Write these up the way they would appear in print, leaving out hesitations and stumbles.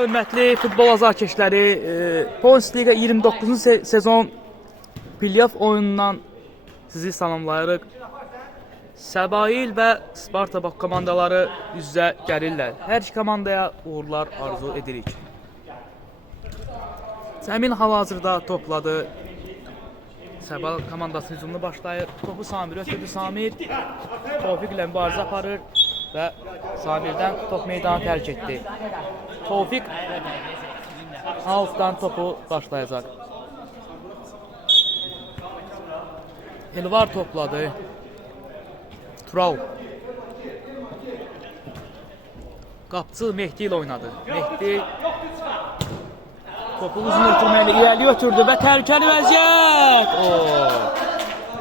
hörmətli futbol azarkeşləri, Bundesliga 29-cu sezon playoff oyunundan sizi salamlayırıq. Səbail və Sparta komandaları üzrə gəlirlər. Hər iki komandaya uğurlar arzu edirik. Cəmil hal-hazırda topladı. Səbail komandası hücumunu başlayır. Topu Samir ötürdü. Samir Tofiq ilə mübarizə aparır və Samirdən top meydanı tərk etdi. Tofiq altdan topu başlayacaq. Elvar topladı. Tural. Qapçı Mehdi ilə oynadı. Mehdi topu uzun ötürməli, irəli ötürdü və təhlükəli vəziyyət.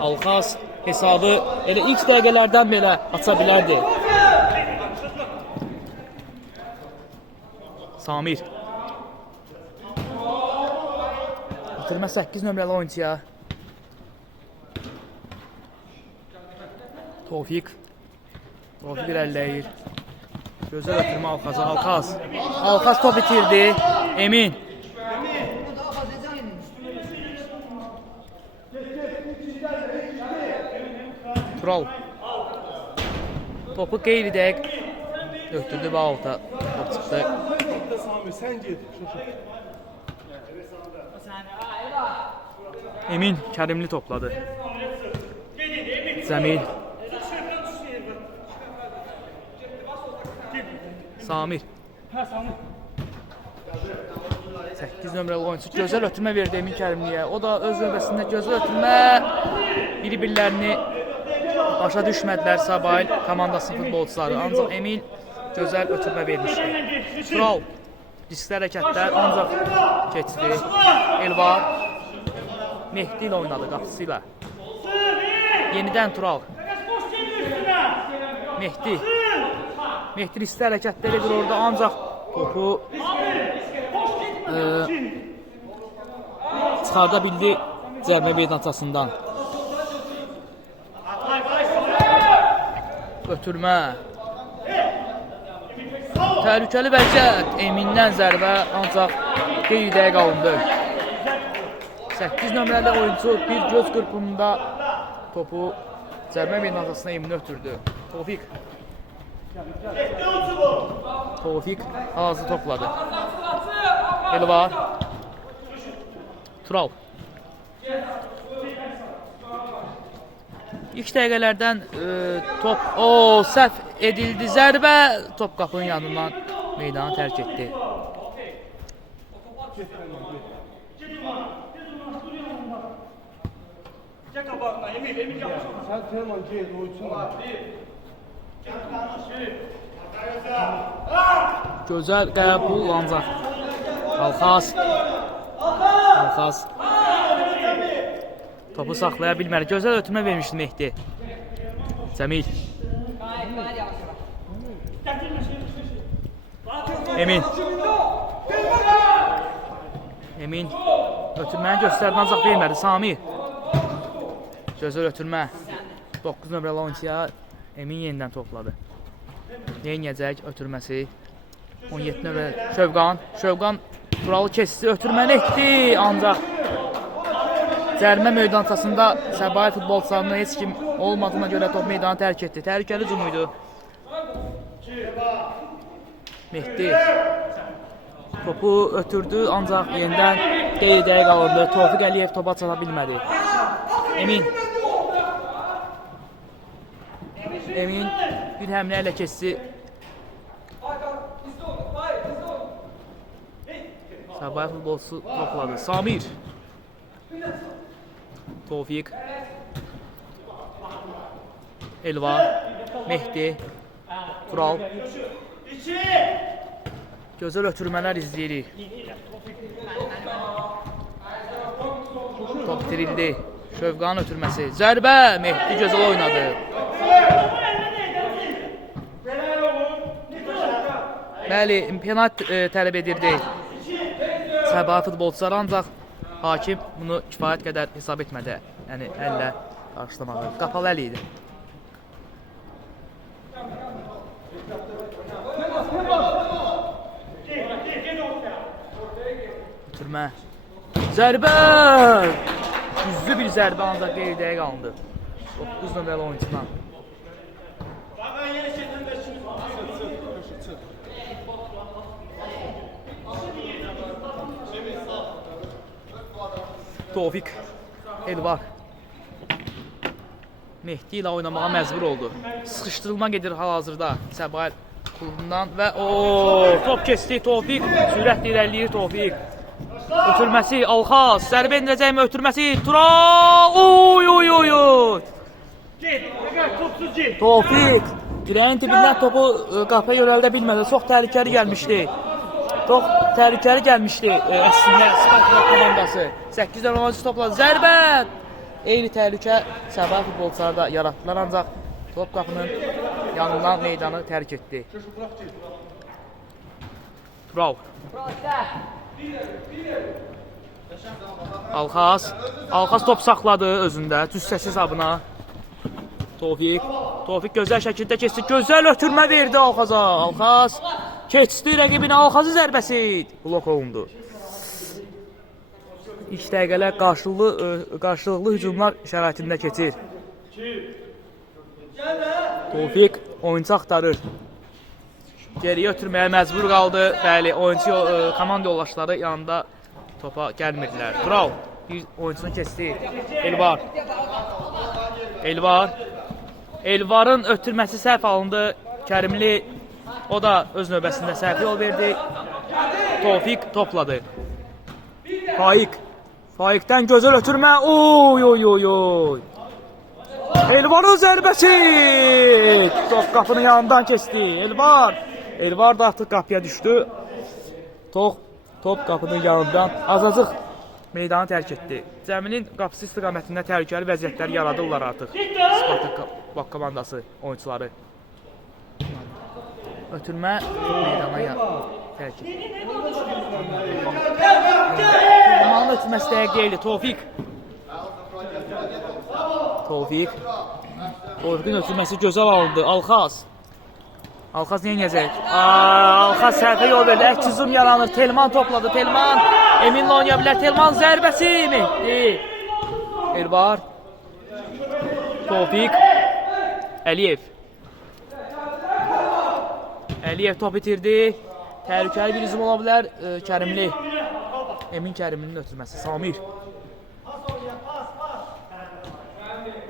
Alxaz hesabı elə ilk dəqiqələrdən belə aça bilərdi. Samir. Ötürmə 8 nömrəli oyuncuya. Tofiq irəliləyir. Gözəl ötürmə Alxaza. Alxaz top itirdi. Emin. Tural. Topu qeyri dəqiq ötürdü və alta top çıxdı. Emin Kərimli topladı. Cəmil. Samir. 8 nömrəli oyuncu gözəl ötürmə verdi Emin Kərimliyə. O da öz növbəsində gözəl ötürmə. Bir-birlərini başa düşmədilər Səbail komandasının futbolçuları. Ancaq Emin gözəl ötürmə vermişdi. Tural. Riskli hərəkətlər ancaq keçdi. Elvar. Mehdi ilə oynadı qapısı ilə. Yenidən Tural. Mehdi riskli hərəkətlər edir orada, ancaq topu çıxarda bildi cərimə meydançasından. Ötürmə. Təhlükəli vəziyyət. Emindən zərbə, ancaq qeyri dəqiq alındı. 8 nömrəli oyuncu bir göz qırpımında topu cərimə meydançasına Eminə ötürdü. Tofiq ağzı topladı. Elvar. Tural. İlk dəqiqələrdən top səhv edildi. Zərbə top qapının yanından meydanı tərk etdi. Gözəl qəbul ancaq Alxaz topu saxlaya bilmədi. Gözəl ötürmə vermişdi Mehdi. Cəmil. Emin ötürməni göstərdi, ancaq vermədi. Samir. Gözəl ötürmə. 9 nömrəli oyuncuya Emin yenidən topladı. Neynəyəcək ötürməsi? 17 nömrəli Şövqan Turalı keçdi, ötürməni etdi, ancaq cərimə meydançasında Səbail futbolçularının heç kim olmadığına görə top meydanı tərk etdi. Təhlükəli hücumuydu. Mehdi topu ötürdü, ancaq yenidən qeyri dəqiq alındı. Tofiq Əliyev topa çata bilmədi. Emin bir həmlə ilə keçdi. Səbail futbolçusu topladı. Samir. Tofiq. Elvar. Mehdi. Tural. Gözəl ötürmələr izləyirik. Top itirildi. Şövqan ötürməsi. Zərbə. Mehdi gözəl oynadı. Bəli, penalti tələb edirdi Səbail futbolçuları, ancaq hakim bunu kifayət qədər hesab etmədi. Yəni əllə qarşılamağı. Qapalı əl idi. ötürmə. Zərbə! Güclü bir zərbə ancaq qeydiyə qaldı. 9 nömrəli oyuncudan. Tofiq Elvar Mehdi ilə oynamağa məcbur oldu. Sıxışdırılma gedir hal-hazırda Səbail klubundan və top keçdi Tofiq. Sürətlə irəliləyir Tofiq. Ötürməsi Alxaz, zərbə endirəcəkmi ötürməsi Tural. Tofiq dirəyin dibindən topu qapıya yönəldə bilmədi. Çox təhlükəli gəlmişdi. Əslində Spartak komandası 8 oyuncu topladı. Zərbə! Eyni təhlükə Səbail futbolçuları da yaratdılar, ancaq top qapının yanından meydanı tərk etdi. Tural. Alxaz top saxladı özündə, cüssəsi hesabına. Tofiq gözəl şəkildə keçdi, gözəl ötürmə verdi Alxaza. Alxaz keçdi rəqibinə, Alxazın zərbəsi blok olundu. İlk dəqiqələr qarşılıqlı hücumlar şəraitində keçir. Tofiq oyuncu axtarır. Geriyə ötürməyə məcbur qaldı. Bəli, oyuncu komanda yoldaşları yanında topa gəlmirdilər. Tural bir oyuncunu keçdi. Elvarın ötürməsi səhv alındı. Kərimli o da öz növbəsində səhv yol verdi. Tofiq topladı. Faikdən gözəl ötürmə. Elvarın zərbəsi! Top qapının yanından keçdi. Elvar da artıq qapıya düşdü. Top qapının yanından azacıq meydanı tərk etdi. Cəminin qapısı istiqamətində təhlükəli vəziyyətlər yaradırlar artıq Spartak komandası oyuncuları. Ötürmə meydana tərk etdi. Elmanın ötürməsi dəqiq deyildi. Tofiqin ötürməsi gözəl alındı. Alxaz nə edəcək? Alxaz səhvə yol verdi. Hücum yaranır. Telman topladı. Telman Eminlə oynaya bilər. Telman zərbəsi Mehdi. Elvar. Tofiq. Əliyev top itirdi. Təhlükəli bir hücum ola bilər. Kərimli. Emin Kərimlinin ötürməsi. Samir.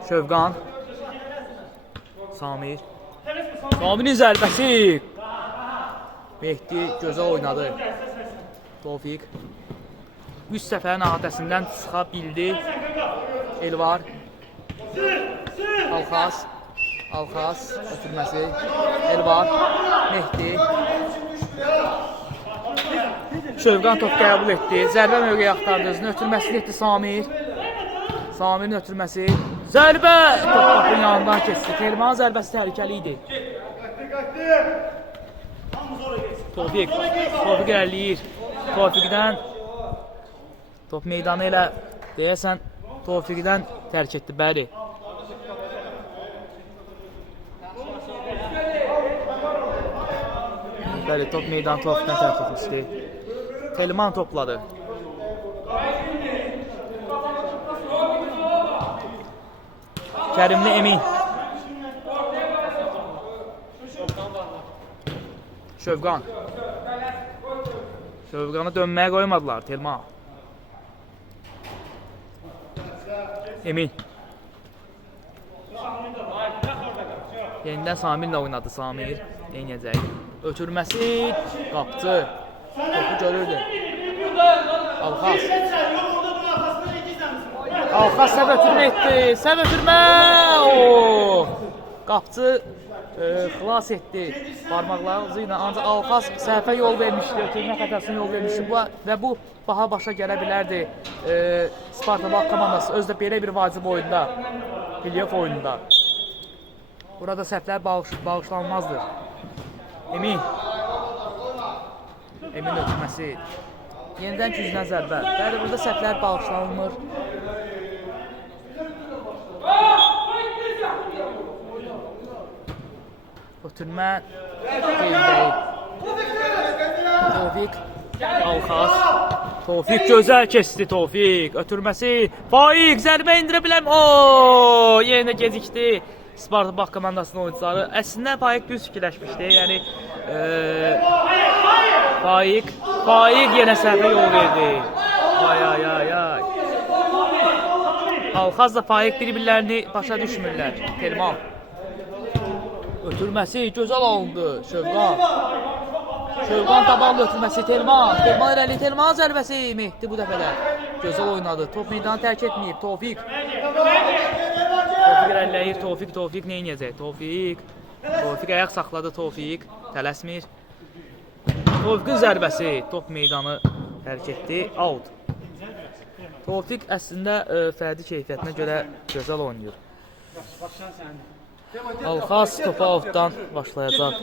Şövqan. Samirin zərbəsi. Mehdi gözəl oynadı. Tofiq. 3 səfərin ahadəsindən çıxa bildi. Elvar. Alxaz ötürməsi. Elvar. Mehdi. Şövqan top qəbul etdi. Zərbə mövqeyi axtardı özünü. Ötürməsini etdi Samir. Samirin ötürməsi. Zərbə! Top qapının yanından keçdi. Telmanın zərbəsi təhlükəli idi. Tofiq irəliləyir. Tofiqdən top meydanı ilə deyəsən Tofiqdən tərk etdi. Bəli. Top meydanı Tofiqdən tərk etmişdi. Telman topladı. Kərimli Emin. Şövqanı dönməyə qoymadılar Telman. Emin. Yenidən Samirlə oynadı Samir. Neynəyəcək? Ötürməsi qapçı. Topu görürdü. Alxaz səv ötürmə etdi. Səv ötürmə! Qapçı xilas etdi parmaqları ilə. Ancaq Alxaz səhvə yol vermişdi. Ötürmə xətəsinə yol vermişdi. Və bu baha başa gələ bilərdi. Spartak komandası özdə belə bir vacib oyunda. Playoff oyununda. Burada səhvlər bağışlanmazdır. Emin ötürməsi. Yenidən güclən zərbə. Bəli, burada səhvlər bağışlanılmır. Ötürmə qeydəyib. Tofiq, Alxaz. Tofiq gözəl keçdi Tofiq. Ötürməsi. Faiq zərbə indirə bilər. O, yenə gecikdi. Sparta Bağ komandasının oyuncuları. Əslində Faiq düz fikirləşmişdi. Yəni Faiq yenə səhvə yol verdi. Ay. Alxazla Faiq bir-birlərini başa düşmürlər. Telman. Ötürməsi gözəl alındı. Şövqan tabanlı ötürməsi Telman. Telman irəli, Telman zərbəsi. Mehdi bu dəfə də gözəl oynadı. Top meydanı tərk etməyib. Tofiq irəliləyir. Tofiq nə edəcək? Tofiq ayaq saxladı. Tofiq tələsmir. Tofiqin zərbəsi top meydanı tərk etdi. Out. Tofiq əslində fərdi keyfiyyətinə görə gözəl oynayır. Alxaz topa outdan başlayacaq.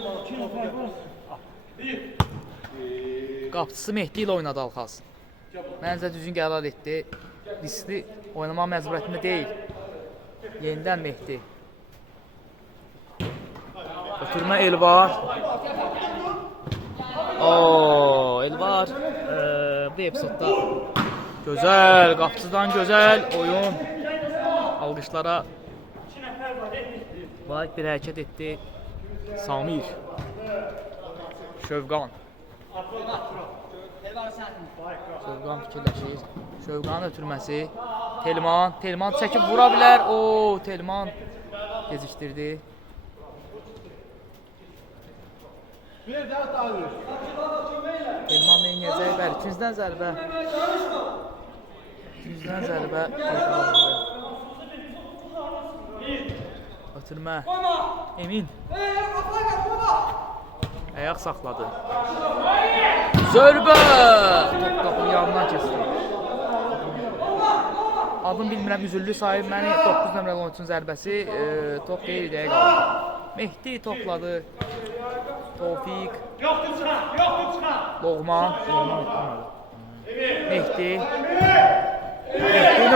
Qapçısı Mehdi ilə oynadı Alxaz. Məncə düzgün qərar etdi. Riskli oynamaq məcburiyyətində deyil. Yenidən Mehdi. Ötürmə Elvar. Elvar bu epizodda gözəl, qapçıdan gözəl oyun. Alqışlara layiq bir hərəkət etdi Samir. Şövqan fikirləşir. Şövqanın ötürməsi. Telman çəkib vura bilər. Telman gecikdirdi. Telman neynəyəcək? Bəli, ikinciden zərbə. Ötürmə. Emin. Ayaq saxladı. Zərbə! Top qapının yanından keçdi. Adım bilmirəm, üzüllü sahib məni 9 nömrəli oyuncunun zərbəsi top qeyri-dəyə qaldı. Mehdi topladı. Tofiq. Loğman. Mehdi'nin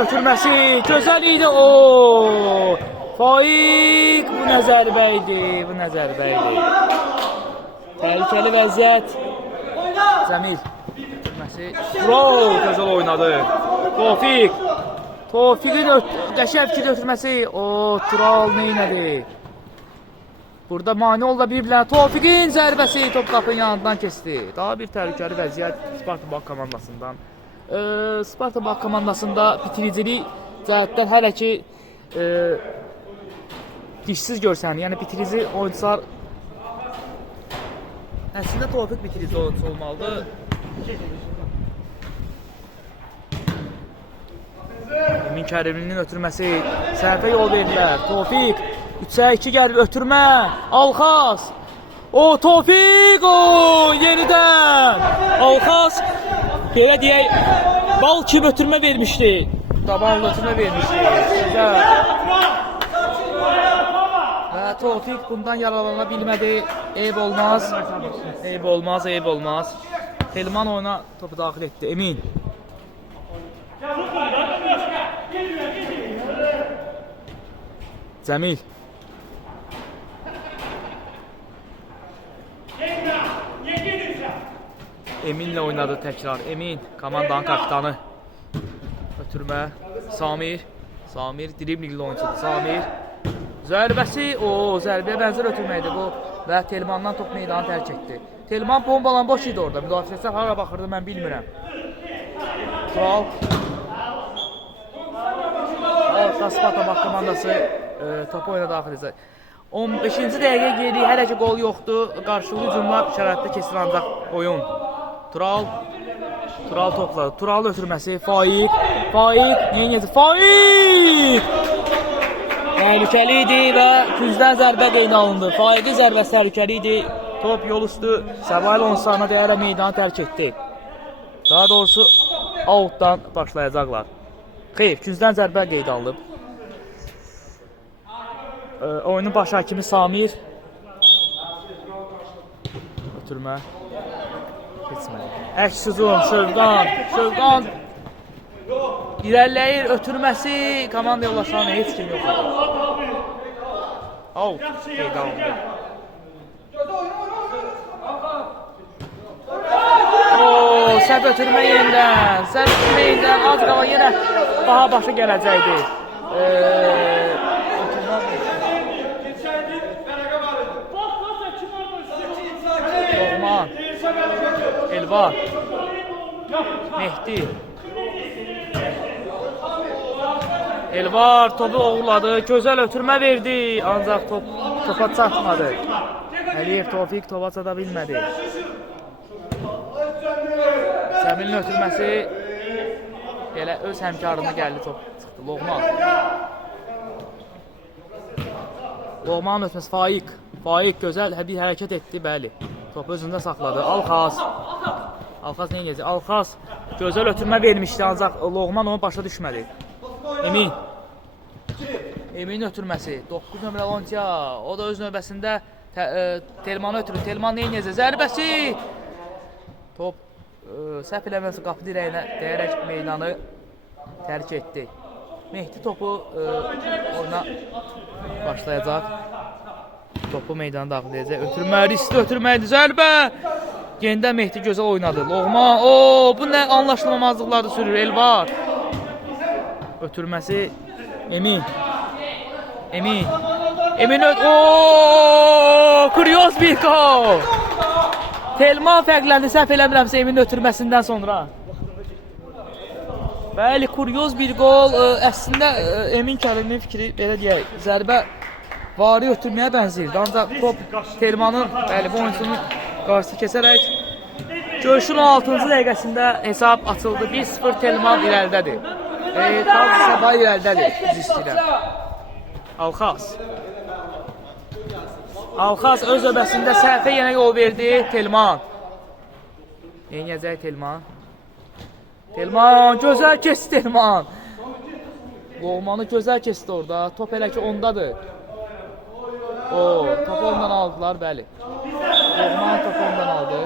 ötürməsi gözəl idi. Faiq, bu nə zərbə idi. Təhlükəli vəziyyət. Cəmil ötürməsi. Gözəl oynadı. Tofiqin qəşəng fikir ötürməsi. Tural neynədi? Burada mane ola bir-birlərinə. Tofiqin zərbəsi top qapının yanından keçdi. Daha bir təhlükəli vəziyyət Sparta Bağ komandasından. Sparta Bağ komandasında bitiricilik cəhətdən hələ ki dişsiz görsənir. Yəni bitirici oyuncular əslində Tofiq bitirici oyuncu olmalıdır. Emin Kərimlinin ötürməsi. Səhvə yol verirlər. Tofiq 3'ə 2 gəlib ötürmə. Alxaz. Tofiq yenidən. Alxaz belə deyək bal kimi ötürmə vermişdi. Dabanlı ötürmə vermişdi. Və Tofiq bundan yararlana bilmədi. Eyb olmaz. Telman oyuna topu daxil etdi. Emin. Cəmil. Eminlə oynadı təkrar. Emin komandanın kapitanı. Ötürmə. Samir driblinqli oyuncudur. Samir. Zərbəsi. Zərbəyə bənzər ötürməkdir bu. Və Telmandan top meydanı tərk etdi. Telman bombalan boş idi orada. Müdafiəçilər hara baxırdı mən bilmirəm. Tural. Sparta Bağ komandası topu oyuna daxil edəcək. 15-ci dəqiqə geri, hələ ki qol yoxdur. Qarşılıqlı hücumlar şəraitdə keçiriləncək oyun. Tural topladı. Tural ötürməsi. Faiq. Neynəyəcək? Faiq! Təhlükəli idi və küncdən zərbə qeyd alındı. Faiqin zərbəsi təhlükəli idi. Top yol üstü Səbail oyuncularına deyərək meydanı tərk etdi. Daha doğrusu outdan başlayacaqlar. Xeyr, küncdən zərbə qeyd alınıb. Oyunun baş hakimi Samir. Ötürmə. Keçmədi. Əks hücum, Şövqan. İrəliləyir, ötürməsi. Komanda yoldaşlarına heç kim yox. Out. Qeyd alındı. səhv ötürmə yenidən. Səhv ötürmə yenidən. Az qala yenə baha başı gələcəkdi. Loğman. Elvar. Mehdi. Elvar topu oğurladı. Gözəl ötürmə verdi. Ancaq topa çatmadı. Əliyev Tofiq topa çata bilmədi. Cəmilin ötürməsi elə öz həmkarına gəldi, top çıxdı. Loğman. Loğmanın ötürməsi Faiq. Faiq gözəl bir hərəkət etdi, bəli. Topu özündə saxladı. Alxaz. Alxaz nə edəcək? Alxaz gözəl ötürmə vermişdi, ancaq Loğman onu başa düşmədi. Emin. Emin ötürməsi. 9 nömrəli Lontia. O da öz növbəsində Telmanı ötürür. Telman nə edəcək? Zərbəsi. Top səhv eləməsi qapı dirəyinə dəyərək meydanı tərk etdi. Mehdi topu oyuna başlayacaq. Topu meydana daxil edəcək. Ötürmə, riskli ötürməydi. Zərbə. Yenidən Mehdi gözəl oynadı. Loğman. Bu nə anlaşılmamazlıqları sürür. Elvar. Ötürməsi Emin. Emin. Emin kuryoz bir gol. Telman fərqləndi, səhv eləmirəmsə Emin ötürməsindən sonra. Bəli, kuryoz bir gol. Əslində Emin Kərimin fikri belə deyək, zərbə vari ötürməyə bənzəyirdi. Ancaq top Telmanın, bəli, bu oyunçunun qarşısı keçərək görüşün 16-cı dəqiqəsində hesab açıldı. 1-0 Telman irəlidədir. Tavsi Səba irəlidədir, biz istəyirəm. Alxaz. Alxaz öz növbəsində səhvə yenə yol verdi. Telman. Yenəcək Telman. Telman, gözəl keçdi Telman. Loğmanı gözəl keçdi orada. Top elə ki ondadır. Topu ondan aldılar, bəli. Loğman topu ondan aldı.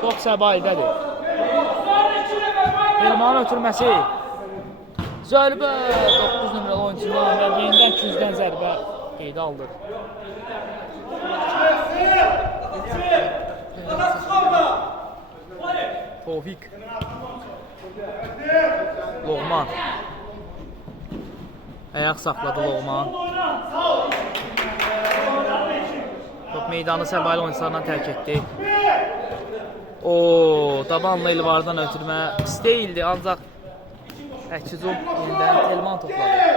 Top Səbaidədir. Telmanın ötürməsi. Zərbə. 9 nömrəli oyuncudan və yenidən 200-dən zərbə qeydə aldı. Tofiq. Loğman. Ayaq saxladı Loğman. Top meydanı Səbail oyuncularından tərk etdi. Dabanla Elvardan ötürmə pis deyildi, ancaq Əkizum yenidən Telman topladı.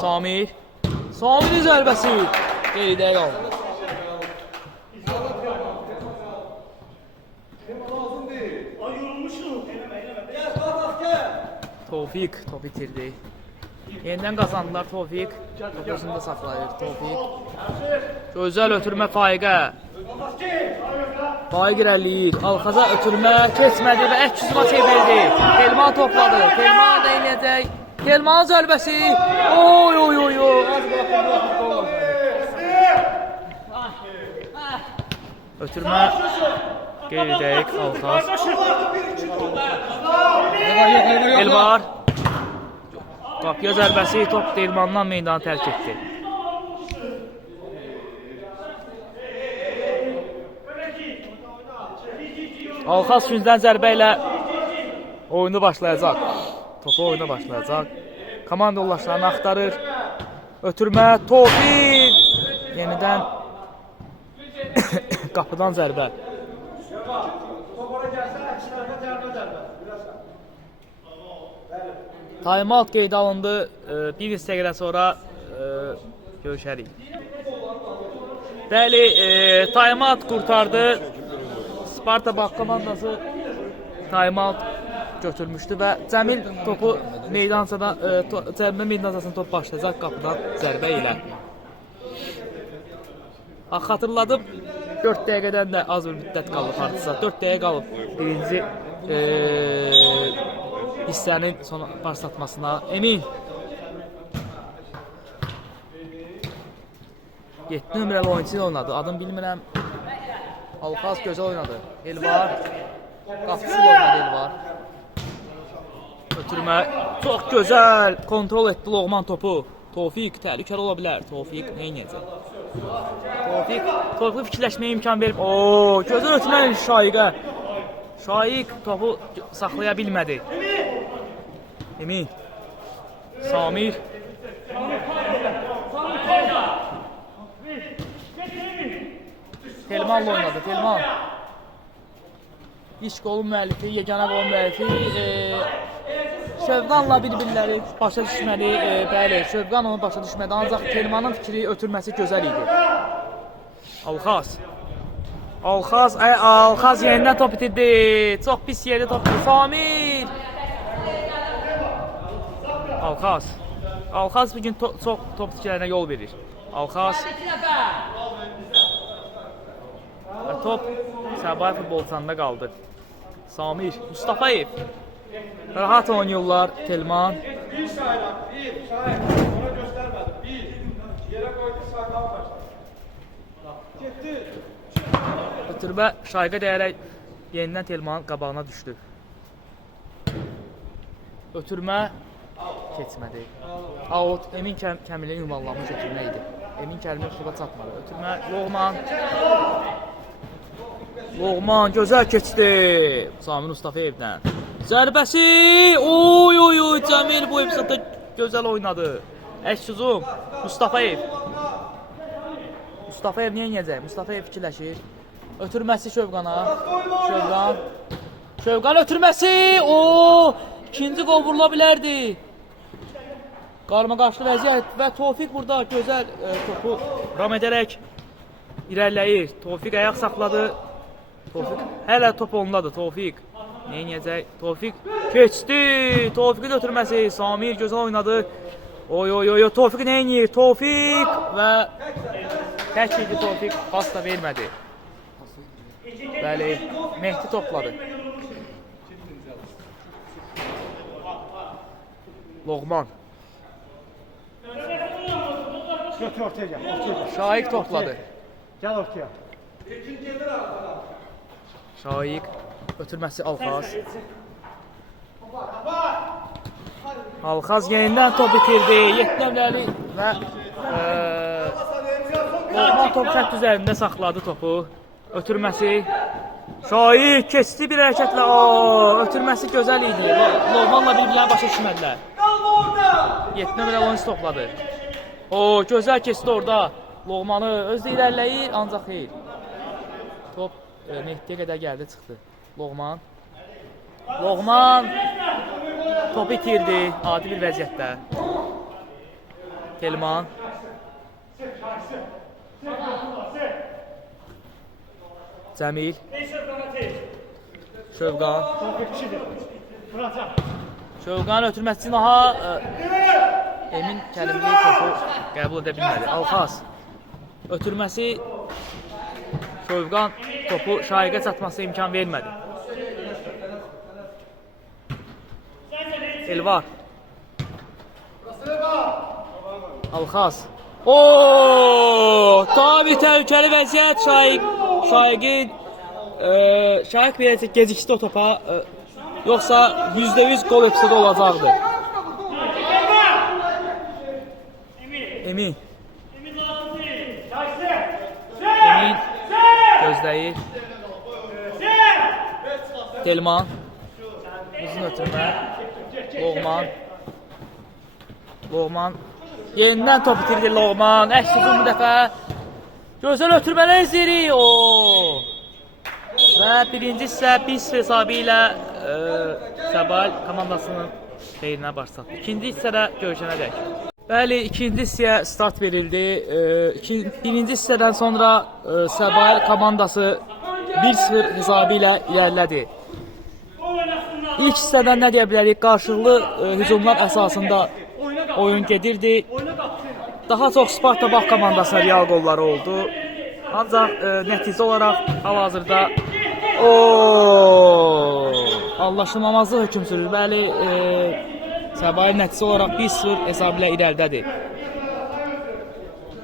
Samir. Samir'in zərbəsi. Qeydə qaldı. Tofiq top itirdi. Yenidən qazandılar Tofiq. Topuzunu da saxlayır Tofiq. Gözəl ötürmə Faiqə. Faiq irəliyir. Alxaza ötürmə keçmədi və Əkizuma çevirdi. Telman topladı. Telman da inəcək. Telmanın zərbəsi. Ötürmə qeyri-dəqiq Alxaz. Elvar. Qapıya zərbəsi, top Telmandan meydanı tərk etdi. Alxaz gündən zərbə ilə oyunu başlayacaq. Topu oyuna başlayacaq. Komanda yoldaşlarını axtarır. Ötürmə, Tofiq. Yenidən qapıdan zərbə. Time-out qeydə alındı. Bir dəqiqədən sonra görüşərik. Bəli, time-out qurtardı. Sparta Bağ komandası time-out götürmüşdü və Cəmil topu meydansasını top başlayacaq qapıdan zərbə ilə. Xatırladım, 4 dəqiqədən də az bir müddət qalıb hardasa. 4 dəqiqə qalıb birinci hissənin sona başlatmasına. Emin. 7 nömrəli oyuncu oynadı. Adım bilmirəm. Alxaz gözəl oynadı. Elvar. Qapısı oynadı Elvar. Ötürmə. Çox gözəl kontrol etdi Loğman topu. Tofiq təhlükəli ola bilər. Tofiq nə edəcək? Tofiq fikirləşməyə imkan verib. Oo, gözəl ötürmə Şaiqə. Şaiq topu saxlaya bilmədi. Emin. Samir. Telmanla oynadı. Telman. İş qolun müəllifi, yeganə qolun müəllifi Şövqanla bir-birləri başa düşməli. Bəli, Şövqan onu başa düşmədi. Ancaq Telmanın fikri ötürməsi gözəl idi. Alxaz. Alxaz yenidən top itirdi. Çox pis yerdə top itirdi. Samir. Alxaz bugün çox top itirkilərinə yol verir. Alxaz. Və top Səbail futbolçusunda qaldı. Samir, Mustafayev. Rahat oynayırlar Telman. Bir sayılan, bir sayılan. Ona göstermedim. Bir. Yere koydu sayılan başladı. Gitti. Ötürmə Şaiqə deyərək yenidən Telmanın qabağına düşdü. Ötürmə keçmədi. Out, Emin Kəmilin ünvanlanmış ötürmə idi. Emin Kəmilin topa çatmadı. Ötürmə, Loğman gözəl keçdi. Samir Mustafayevdən. Zərbəsi! Oy, Cəmil bu epizodda gözəl oynadı. Əks-hücum, Mustafayev. Mustafayev niyə inəcək? Mustafayev fikirləşir. Ötürməsi Şövqana. Şövqan ötürməsi! İkinci qol vurula bilərdi. Qarmaqarışlı vəziyyət və Tofiq burada gözəl topu ram edərək irəliləyir. Tofiq ayaq saxladı. Tofiq hələ top ondadır. Tofiq nə edəcək? Tofiq keçdi. Tofiqin ötürməsi. Samir gözəl oynadı. Oy, Tofiq nə edir? Tofiq və tək idi Tofiq. Pas da vermədi. Bəli, Mehdi topladı. Loğman. Ortaya gel. Şaiq topladı. Gel ortaya. Şaiq ötürməsi Alxaz. Alxaz yenidən top itirdi. 7 nömrəli və Loğman top xətt üzərində saxladı topu. Ötürməsi Şaiq keçdi bir hərəkətlə. Ötürməsi gözəl idi. Loğmanla bir-birlərini başa düşmədilər. 7 nömrəli oyuncu topladı. Gözəl keçdi orada. Loğmanı özü irəliləyir, ancaq xeyr. Top Mehdiyə qədər gəldi, çıxdı. Loğman topu itirdi adi bir vəziyyətdə. Telman. Cəmil. Şövqan ötürməsi üçün Emin Kərimli topu qəbul edə bilmədi. Alxaz. Ötürməsi Şövqan topu Şaiqə çatması imkan vermədi. Elvar. Alxaz. Tabi təhlükəli vəziyyət Şaiqin Şaiq bir gecikdi o topa. Yoxsa %100 gol epizodu olacaqdı. Emin gözləyir. Telman. Uzun ötürmə. Loğman. Yenidən top itirdi Loğman. Əks-hücum bu dəfə. Gözəl ötürmələr izləyirik. Və birinci hissə 1-0 hesabı ilə Səbail komandasının xeyrinə baş çatdı. İkinci hissədə görüşənəcək. Bəli, ikinci hissəyə start verildi. Birinci hissədən sonra Səbail komandası 1-0 hesabı ilə ilerlədi. İlk hissədən nə deyə bilərik? Qarşılıqlı hücumlar əsasında oyun gedirdi. Daha çox Sparta Bax komandasına real qolları oldu. Ancaq nəticə olaraq hal-hazırda anlaşılmamazlıq hökm sürür. Bəli, Səbail nəticə olaraq 1-0 hesabı ilə irəlidədir.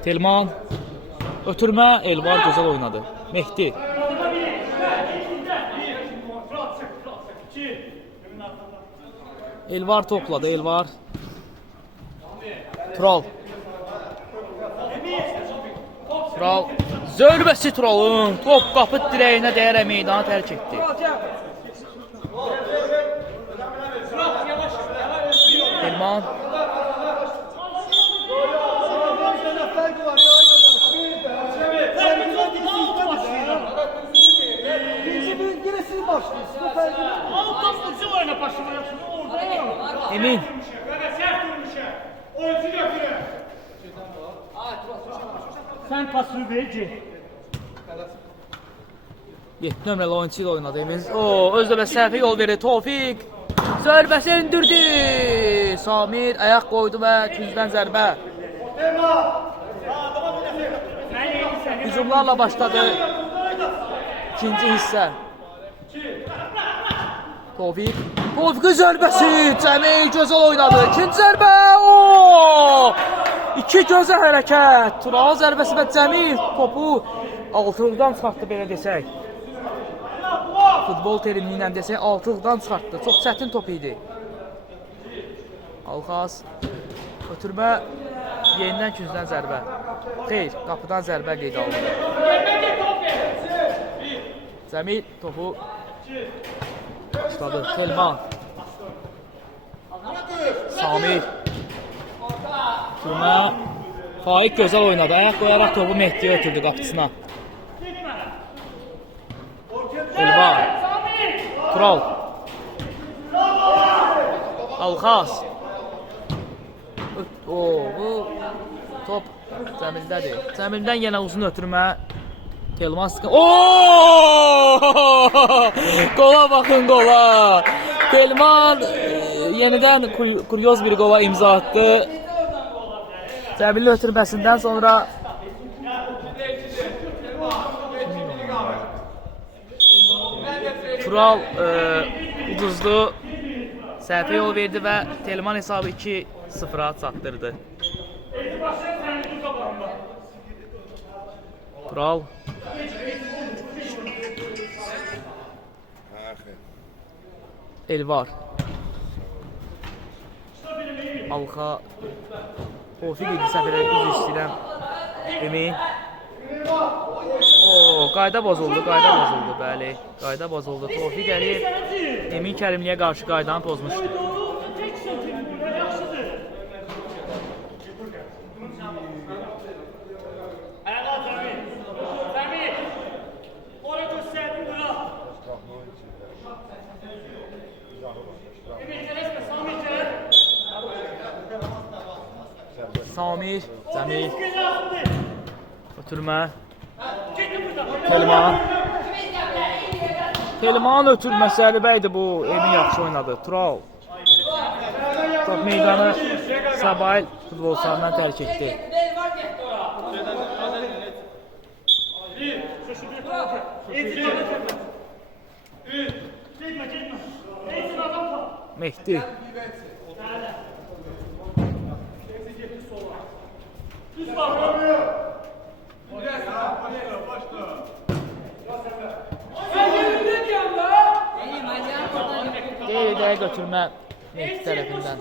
Telman ötürmə, Elvar gözəl oynadı. Mehdi. Elvar topladı, Elvar. Tural zərbəsi Turalın top qapı dirəyinə dəyərək meydanı tərk etdi. Telman Emin Sen pası verici. 7 nömrəli oyunçu ilə oynadı Emin. Özdə və səhvə yol verir Tofiq. Zərbəsi endirdi. Samir ayaq qoydu və gücdən zərbə. Hücumlarla başladı ikinci hissə. Tofiqin zərbəsi. Cəmil gözəl oynadı. İkinci zərbə. İki gözəl hərəkət. Tural zərbəsi və Cəmil topu altılıqdan çıxartdı belə desək. Futbol terimi ilə desək altılıqdan çıxartdı. Çox çətin top idi. Alxaz ötürmə yenidən küncdən zərbə. Xeyr, qapıdan zərbə qeydə alındı. Cəmil topu başladı. Telman Samir Turma Faiq gözəl oynadı. Ayaq qoyaraq topu Mehdiyə ötürdü qapısına. Elva Tural Alxaz Bu top Cəmildədir. Cəmildən yenə uzun ötürmə. Telman sıkı. Qola baxın qola. Telman yenidən kuryoz bir qola imza attı. Cəmilin ötürməsindən sonra Tural uduzdu. Səhvə yol verdi və Telman hesabı 2-0'a çatdırdı. Tural Elvar Alxa Tofiq idi səfərə üzr istəyirəm. Emin qayda bozuldu, bəli. Qayda bozuldu. Tofiq Əliyev Emin Kərimliyə qarşı qaydanı pozmuşdu. Samir, Cəmil ötürmə Telman ötürmə zərbə idi bu. Emin yaxşı oynadı. Tural top meydanı Sabail futbolçularından tərk etdi. Mehdi Qeyri-dəyə götürmə Mehdi tərəfindən.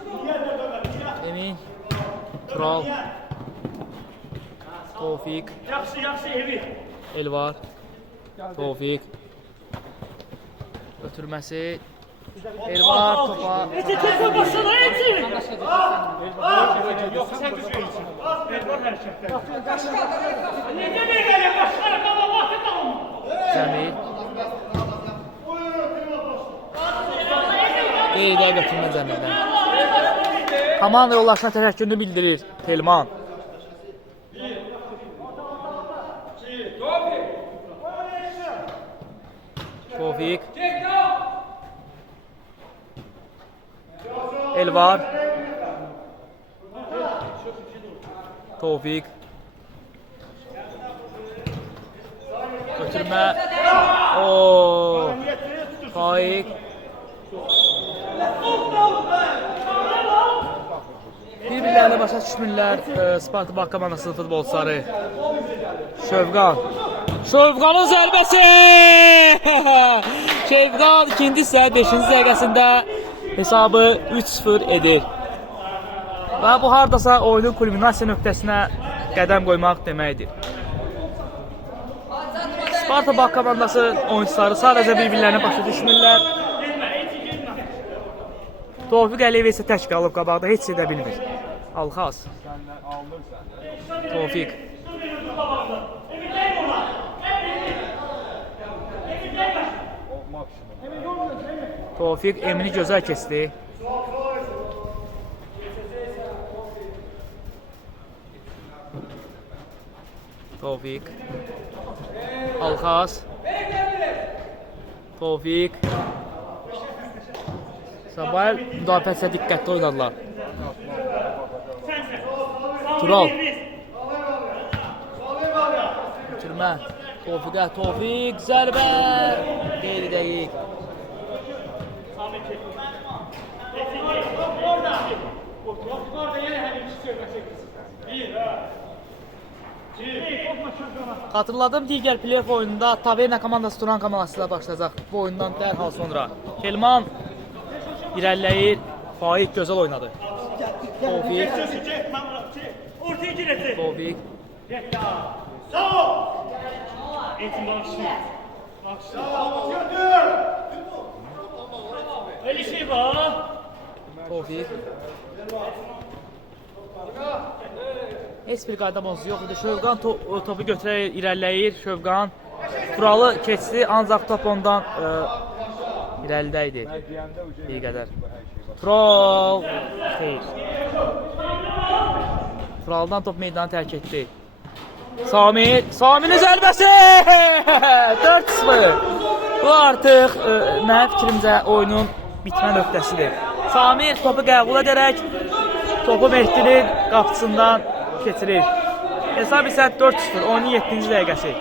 Emin Tural Tofiq Elvar Tofiq götürməsi Elvar topa Cəmil Qeyriyə götürmə Cəmildən. Komanda yoldaşına təşəkkürünü bildirir Telman. Tofiq Elvar Tofiq götürmə Faiq bir-birlərinə başa düşmürlər Spartak komandasının futbolçuları. Şövqanın zərbəsi! Şövqan ikinci hissə 5-ci dəqiqəsində hesabı 3-0 edir. Və bu hardasa oyunun kulminasiya nöqtəsinə qədəm qoymaq deməkdir. Sparta Bak komandası oyuncuları sadəcə bir-birlərini başa düşmürlər. Tofiq Əliyev isə tək qalıb qabaqda, heç edə bilmir. Alxaz. Tofiq. Tofiq Emini gözəl keçdi. Tofiq. Alxaz. Tofiq. Sabahel müdafiəsə diqqətli oynadılar. Tural. Bitirmə. Tofiqə. Tofiq. Zərbə. Qeyri dəqiq. Xatırladım, digər playoff oyununda Taverna komandası Turan komandası ilə başlayacaq. Bu oyundan dərhal sonra. Kelman irəliləyir. Faiq gözəl oynadı. Tofiq. Tofiq. Öyle şey var. Tofiq. Heç bir qayda bozusu yox idi. Şövqan topu götürərək irəliləyir. Şövqan Turalı keçdi, ancaq top ondan irəlidə idi. Bir qədər. Tural. Xeyr. Turaldan top meydanı tərk etdi. Samir. Samir'in zərbəsi! 4-0. Bu artıq mənim fikrimcə oyunun bitmə nöqtəsidir. Samir topu qəbul edərək topu Mehdinin qapısından keçirir. Hesab isə 4-0, oyunun 7-ci dəqiqəsi.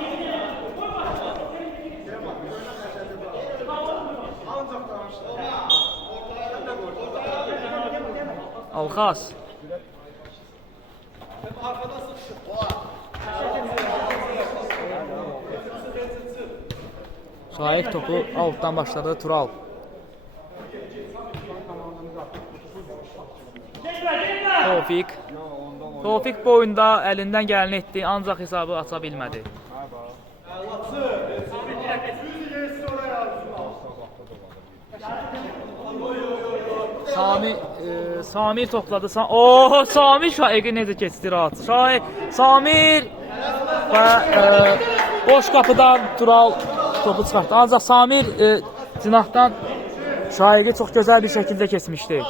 Alxaz. Şahik topu altdan başladı. Tural. Tofiq. Tofiq bu oyunda əlindən gələni etdi, ancaq hesabı aça bilmədi. Samir topladı. Samir Şaiqi necə keçdi rahat. Samir və boş qapıdan Tural topu çıxartdı. Ancaq Samir cinahdan Şaiqi çox gözəl bir şəkildə keçmişdi.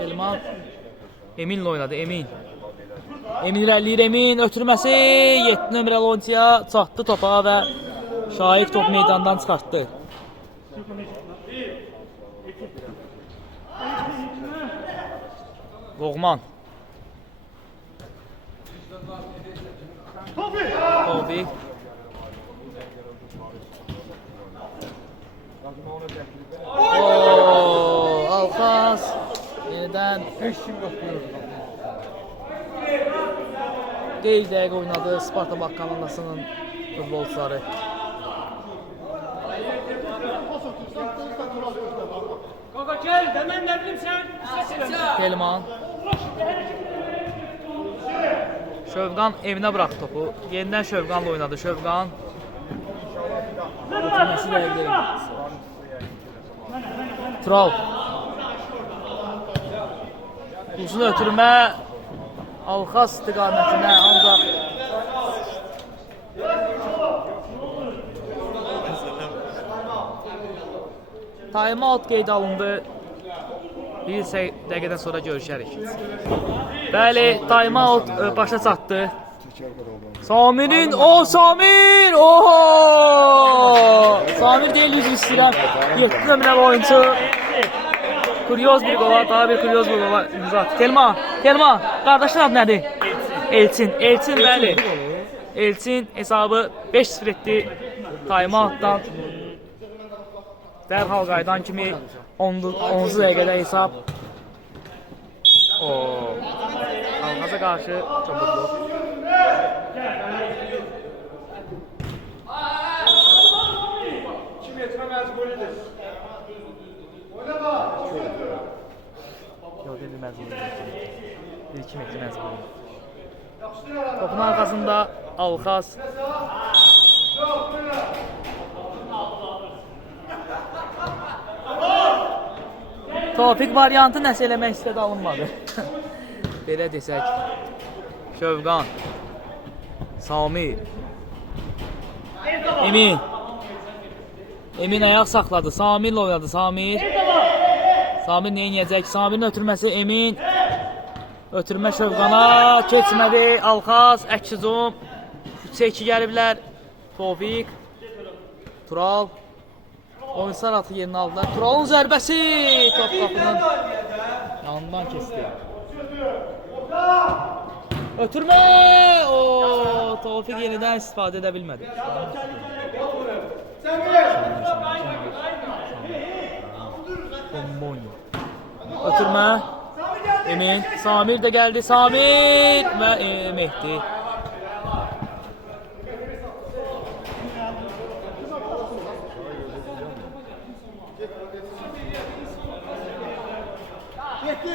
Elman Eminlə oynadı. Emin irəliləyir. Emin ötürməsi 7 nömrəli oyuncuya çatdı topa və Şaiq top meydandan çıxartdı. Loğman. Tofiq. Alxaz. Yenidən qeyri dəqiq oynadı Sparta Bak komandasının futbolçuları. Kaka gel, demen ne bileyim sen? Kelman. Şövqan evinə bıraktı topu. Yenidən Şövqanla oynadı. Şövqan. Ötürməsi dəqiq. Tural. Uzun ötürmə. Alxaz istiqamətinə ancaq time-out qeyd alındı. Bir dəqiqədən sonra görüşərik. Bəli, time-out başa çatdı. Samir'in, Samir! Samir deyil, yüz istəyirəm. 7 nömrəli oyuncu. Kuryoz bir qola, daha bir kuryoz bir qola imza atdı. Telma, qardaşın adı nədir? Elçin, bəli. Elçin hesabı 5-0 etdi. Time-outdan dərhal qaydan kimi 10-cu dəqiqədə hesab. Alxaza qarşı çabukluq. Yox, dedi məzun. 1-2 metr məzun. Topun arkasında Alxaz. Tofiq variantı nəsə eləmək istədi, alınmadı. Belə desək. Şövqan. Sami. Emin. Emin ayaq saxladı. Samir oynadı. Samir. Samir nə edəcək? Samirin ötürməsi Emin. Ötürmə Şövqana. Keçmədi. Alxaz. Əksizum. 3-2 gəliblər. Tofiq. Tural. Oyunçular atı yerini aldılar. Turalın zərbəsi. Top qapının yanından keçdi. Ötürmə. Tofiq yenidən istifadə edə bilmədi. Ötürmə. Emin. Samir də gəldi. Samir və Mehdi.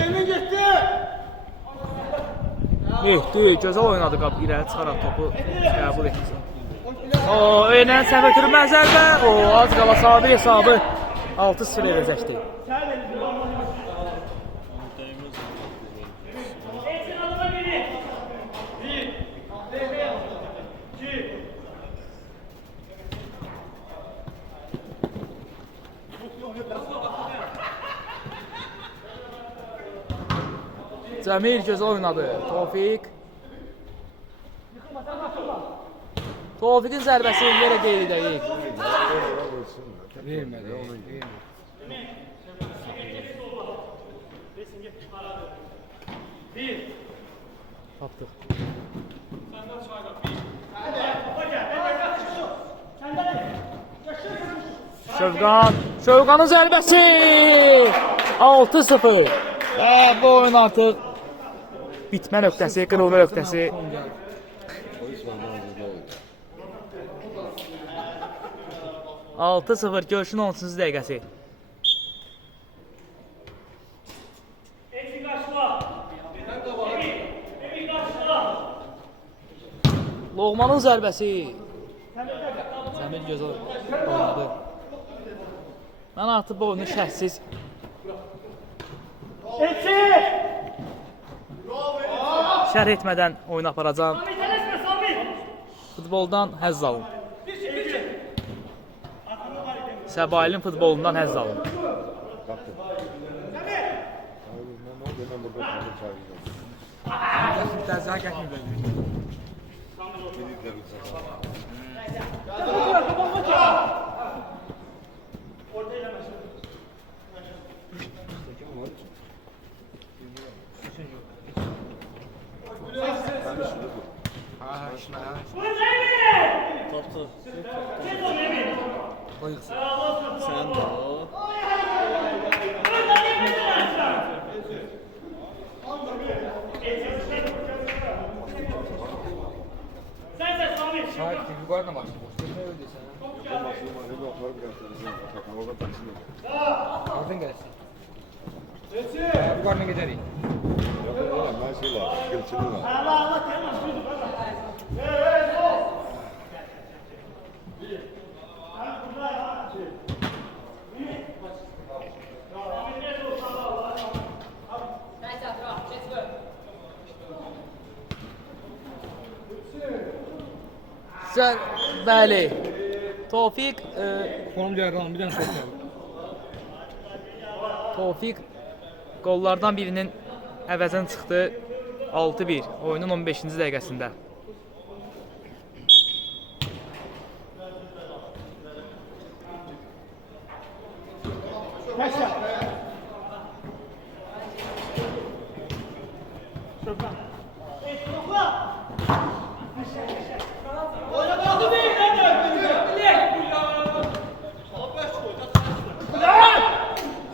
Emin getdi. Mehdi gözəl oynadı, irəli çıxaraq topu qəbul etdi. Önə səhv ötürmə zərbə. Az qala Sabir hesabı 6-0 edəcəkdi. Cəmil gözəl oynadı. Tofiq. Tofiqin zərbəsi yerə qeyri deyil. Vermədi. Tapdıq. Şövqan. Şövqanın zərbəsi. 6-0. Bu oyun artıq bitmə nöqtəsi, qırılma nöqtəsi. Altı 0 görüşün 10-cu dəqiqəsi. Loğmanın zərbəsi. Cəmil gözəl oynadı. Mən artıq bu oyunu şəhsiz şərh etmədən oyunu aparacağım. Futboldan həzz alın. Səbailin futbolundan həzz alın. Sen de o. Yukarıdan başladı. Ne öyle sen? Oradan gelsin. Yukarıdan gidelim. Sen, bəli. Tofiq Konum cerrahım bir tane ses yap. Tofiq qollardan birinin əvəzən çıxdı. 6-1 oyunun 15-ci dəqiqəsində.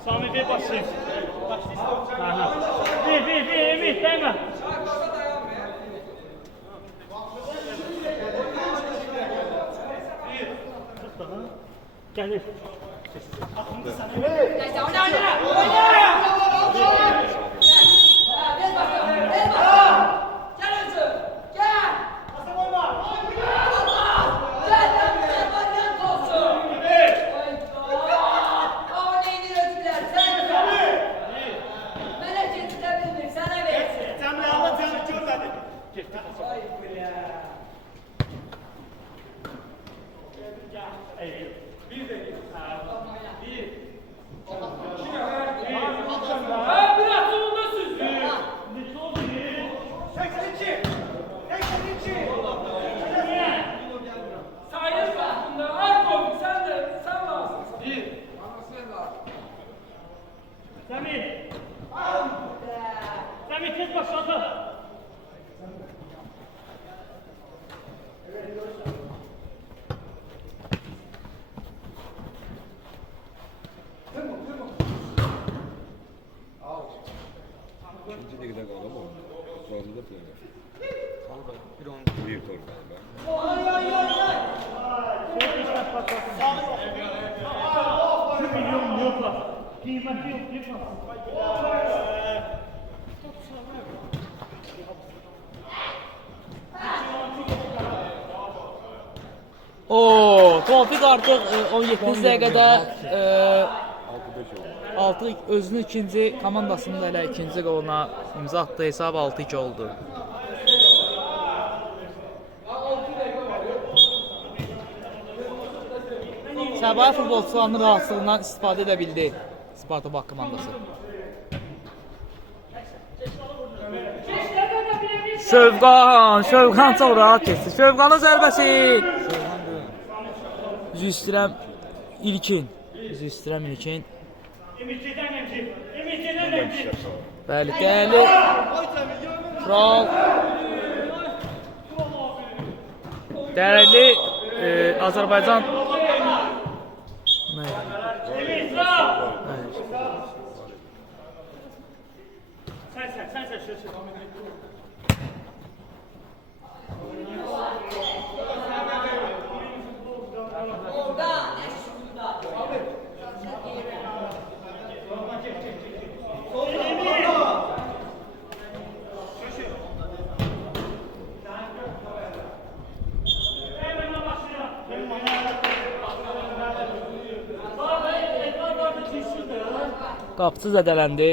Sami bir başlayın. Bir, Emir, değme. Gelir. Səmir. Səmir tez başladı. İkinci ligde kaldı mı? Zorlu da böyle. Kaldı. Bir on. Bir tur galiba. Milyon yok var. Kıymeti yok. Yıkmasın. Oo, Tofiq artıq 17-ci dəqiqədə 6-5 oldu. 6 özünün ikinci komandasının da elə ikinci qoluna imza atdı. Hesab 6-2 oldu. Səbahi futbolçularının rahatsızlığından istifadə edə bildi Sparta komandası. Şövqan çox rahat keçdi. Şövqanın zərbəsi. Üzü istəyirəm İlkin. Üzü istəyirəm İlkin. Emirçidən emci. Emirçidən emci. Bəli, dəyərli Kral. Dəyərli Azərbaycan. Emir sağ. Sen şu. Qapıçı zədələndi.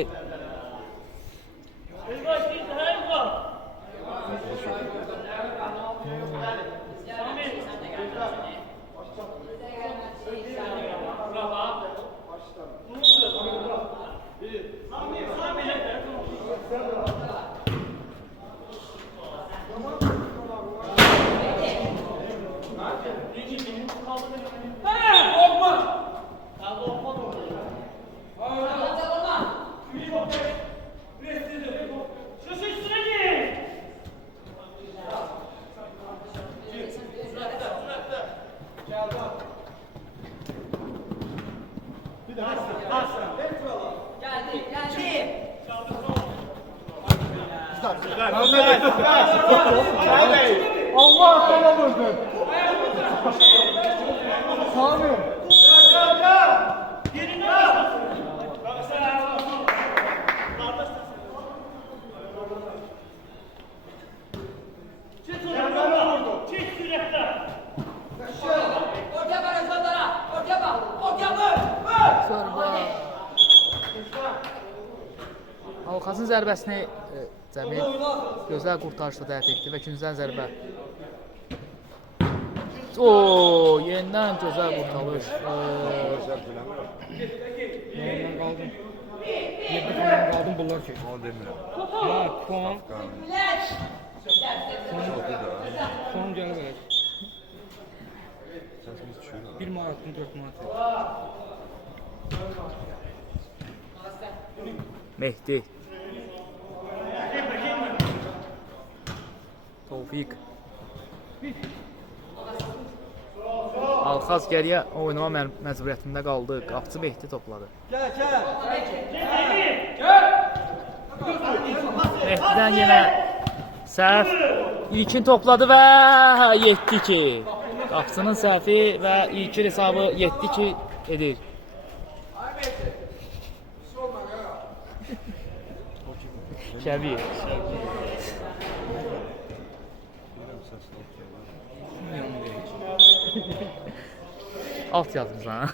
Allah sana vursun. Sami. Alxazın zərbəsini Cəmil gözəl qurtarışla dəf etdi və ikincidən zərbə. Oo, yenidən gözəl qurtarış. Ondan kaldım. 7 puan kaldım bunlar çek. Onu demiyorum. Ya puan. Çok iyi de. Son gel ver. Sesimiz düşüyor. 1 manatın 4 manat. Mehdi. Tofiq. Alxaz geriyə oynama məcburiyyətində qaldı. Qapıçı Mehdi topladı. Mehdidən yenə səhv. İlkin topladı və 7-2. Qapıçının səhvi və ilkin hesabı 7-2 edir. Şəbi. Alt yazmışsan.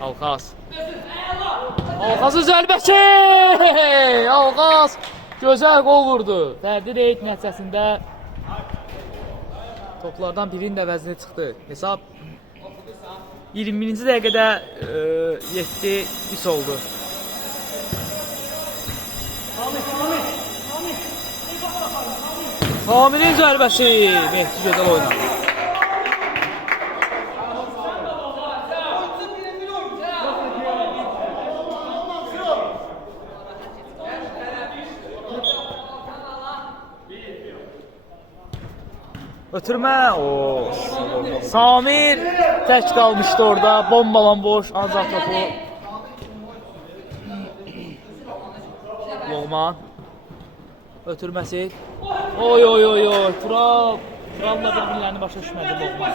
Alxaz. Alxazın zərbəsi! Alxaz gözəl qol vurdu. Fərdi reyt nəticəsində toplardan birinin də vəzni çıxdı. Hesab 21-ci dəqiqədə 7-3 oldu. Ahmet. Samirin zərbəsi. Mehdi gözəl oynadı. Ötürmə. Oo. Samir tək qalmışdı orada. Bombalan boş. Ancaq topu. Loğman. Ötürməsi. Oy oy oy oy. Tural. Tural'la bir-birlərini başa düşmədi Loğman.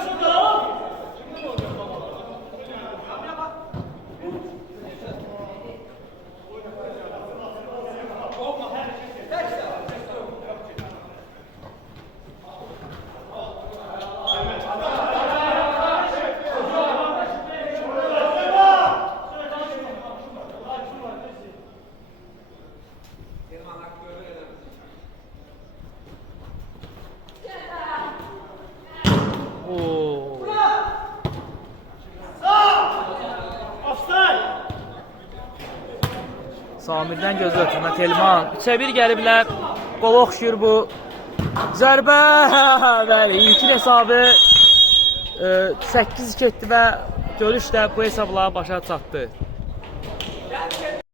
Samirdən gözlə ötürmə Telman. 3-1 gəliblər. Qola oxşuyur bu. Zərbə. Bəli, ilkin hesabı 8-2 etdi və görüş də bu hesabla başa çatdı.